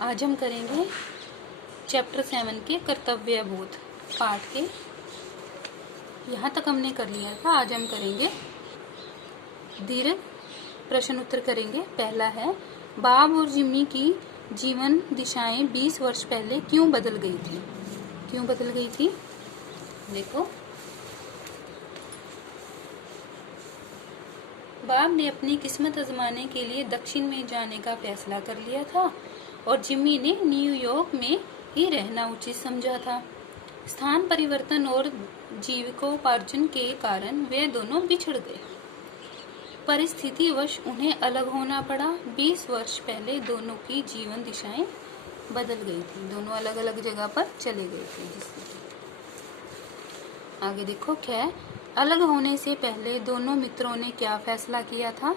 आज हम करेंगे चैप्टर 7 के कर्तव्य बोध पाठ के। यहाँ तक हमने कर लिया था। आज हम करेंगे दीर्घ प्रश्न उत्तर करेंगे। पहला है, बॉब और जिमी की जीवन दिशाएं 20 वर्ष पहले क्यों बदल गई थी? क्यों बदल गई थी? देखो, बॉब ने अपनी किस्मत आजमाने के लिए दक्षिण में जाने का फैसला कर लिया था और जिमी ने न्यूयॉर्क में ही रहना उचित समझा था। स्थान परिवर्तन और जीविकोपार्जन के कारण वे दोनों बिछड़ गए। परिस्थितिवश उन्हें अलग होना पड़ा। 20 वर्ष पहले दोनों की जीवन दिशाएं बदल गई थी। दोनों अलग अलग जगह पर चले गए थे। आगे देखो, क्या अलग होने से पहले दोनों मित्रों ने क्या फैसला किया था?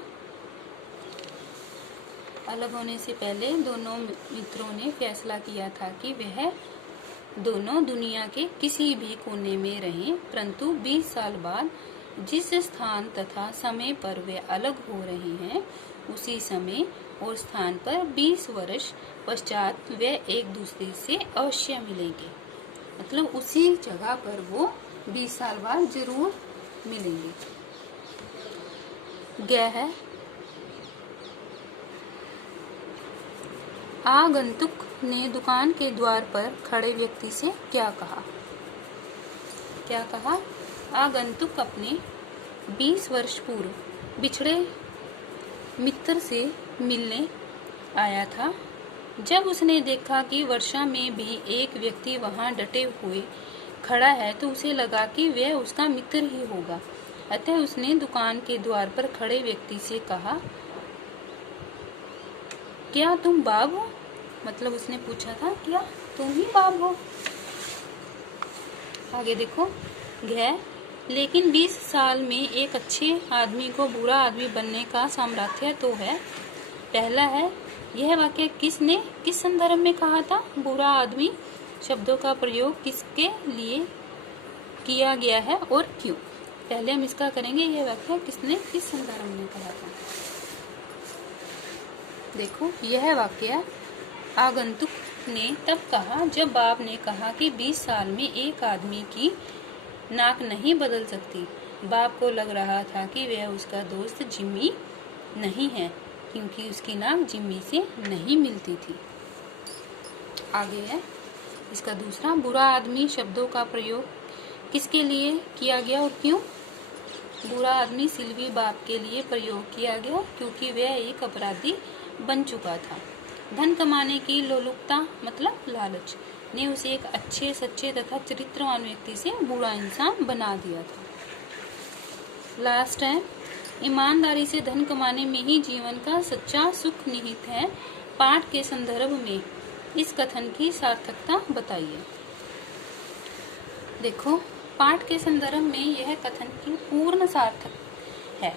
अलग होने से पहले दोनों मित्रों ने फैसला किया था कि वह दोनों दुनिया के किसी भी कोने में रहें, परंतु 20 साल बाद जिस स्थान तथा समय पर वे अलग हो रहे हैं, उसी समय और स्थान पर 20 वर्ष पश्चात वे एक दूसरे से अवश्य मिलेंगे। मतलब उसी जगह पर वो 20 साल बाद जरूर मिलेंगे। है आगंतुक ने दुकान के द्वार पर खड़े व्यक्ति से क्या कहा? क्या कहा? आगंतुक अपने 20 वर्ष पूर्व बिछड़े मित्र से मिलने आया था। जब उसने देखा कि वर्षा में भी एक व्यक्ति वहां डटे हुए खड़ा है, तो उसे लगा कि वह उसका मित्र ही होगा। अतः उसने दुकान के द्वार पर खड़े व्यक्ति से कहा, क्या तुम बॉब हो? मतलब उसने पूछा था, क्या तुम ही बॉब हो? आगे देखो, लेकिन 20 साल में एक अच्छे आदमी को बुरा आदमी बनने का सामर्थ्य तो है। पहला है, यह वाक्य किसने किस संदर्भ में कहा था? बुरा आदमी शब्दों का प्रयोग किसके लिए किया गया है और क्यों? पहले हम इसका करेंगे, यह वाक्य किसने किस संदर्भ में कहा था। देखो, यह वाक्य आगंतुक ने तब कहा जब बॉब ने कहा कि 20 साल में एक आदमी की नाक नहीं बदल सकती। बॉब को लग रहा था कि वह उसका दोस्त जिमी नहीं है, क्योंकि उसकी नाक जिमी से नहीं मिलती थी। आगे है इसका दूसरा, बुरा आदमी शब्दों का प्रयोग किसके लिए किया गया और क्यों? बुरा आदमी सिल्वी बॉब के लिए प्रयोग किया गया क्योंकि वह एक अपराधी बन चुका था। धन कमाने की लोलुपता मतलब लालच ने उसे एक अच्छे, सच्चे तथा चरित्रवान व्यक्ति से बुरा इंसान बना दिया था। लास्ट है, ईमानदारी से धन कमाने में ही जीवन का सच्चा सुख निहित है। पाठ के संदर्भ में इस कथन की सार्थकता बताइए। देखो, पाठ के संदर्भ में यह कथन की पूर्ण सार्थक है।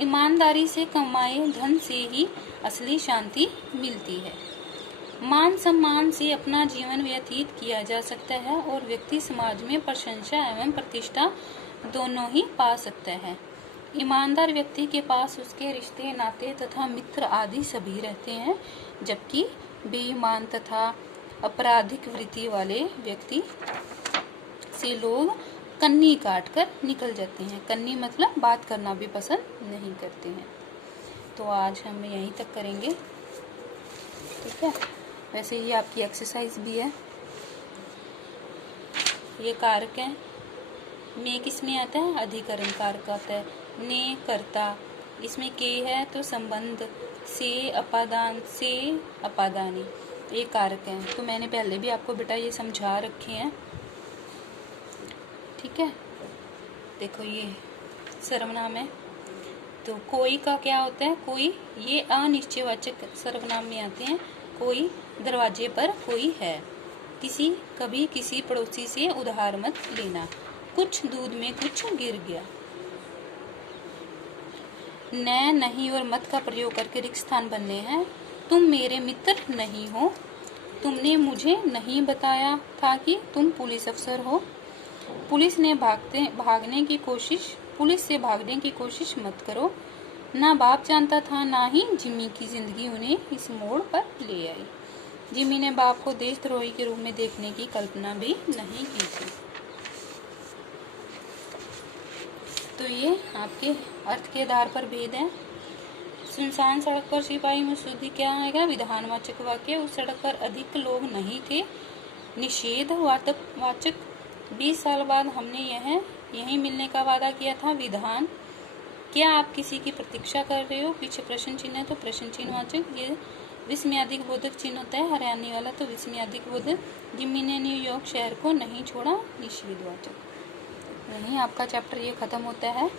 ईमानदारी से कमाए धन से ही असली शांति मिलती है। मान सम्मान से अपना जीवन व्यतीत किया जा सकता है और व्यक्ति समाज में प्रशंसा एवं प्रतिष्ठा दोनों ही पा सकता है। ईमानदार व्यक्ति के पास उसके रिश्ते, नाते तथा मित्र आदि सभी रहते हैं, जबकि बेईमान तथा आपराधिक वृत्ति वाले व्यक्ति से लोग कन्नी काट कर निकल जाते हैं। कन्नी मतलब बात करना भी पसंद नहीं करते हैं। तो आज हम यहीं तक करेंगे, ठीक है। वैसे ये आपकी एक्सरसाइज भी है। ये कारक है। में किस में आता है? अधिकरण कारक आता है। ने कर्ता, इसमें के है तो संबंध, से अपादान, से अपादानी, ये कारक है। तो मैंने पहले भी आपको बेटा ये समझा रखे हैं, ठीक है। देखो, ये सर्वनाम है। तो कोई का क्या होता है? कोई, ये अनिश्चयवाचक सर्वनाम में आते हैं। कोई दरवाजे पर कोई है। किसी, कभी किसी पड़ोसी से उधार मत लेना। कुछ दूध में कुछ गिर गया। न, नहीं और मत का प्रयोग करके रिक्त स्थान बनने हैं। तुम मेरे मित्र नहीं हो। तुमने मुझे नहीं बताया था कि तुम पुलिस अफसर हो। पुलिस से भागने की कोशिश मत करो। ना बाप जानता था, ना ही जिमी की जिंदगी उन्हें इस मोड़ पर ले आई। जिमी ने बाप को देशद्रोही के रूप में देखने की कल्पना भी नहीं की थी। तो ये आपके अर्थ के आधार पर भेद है। सुनसान सड़क पर सिपाही मसूदी क्या आएगा? विधानवाचक वाक्य। उस सड़क पर अधिक लोग नहीं थे। निषेध वाचक। 20 साल बाद हमने यहीं मिलने का वादा किया था। विधान। क्या आप किसी की प्रतीक्षा कर रहे हो? पीछे प्रश्न चिन्ह है तो प्रश्न चिन्ह वाचक। ये विस्मयादिक बोधक चिन्ह होता है, हरियाणवी वाला तो विस्मयादिक बोधक। जिम्मी ने न्यूयॉर्क शहर को नहीं छोड़ा, निषेधवाचक। यहीं आपका चैप्टर ये खत्म होता है।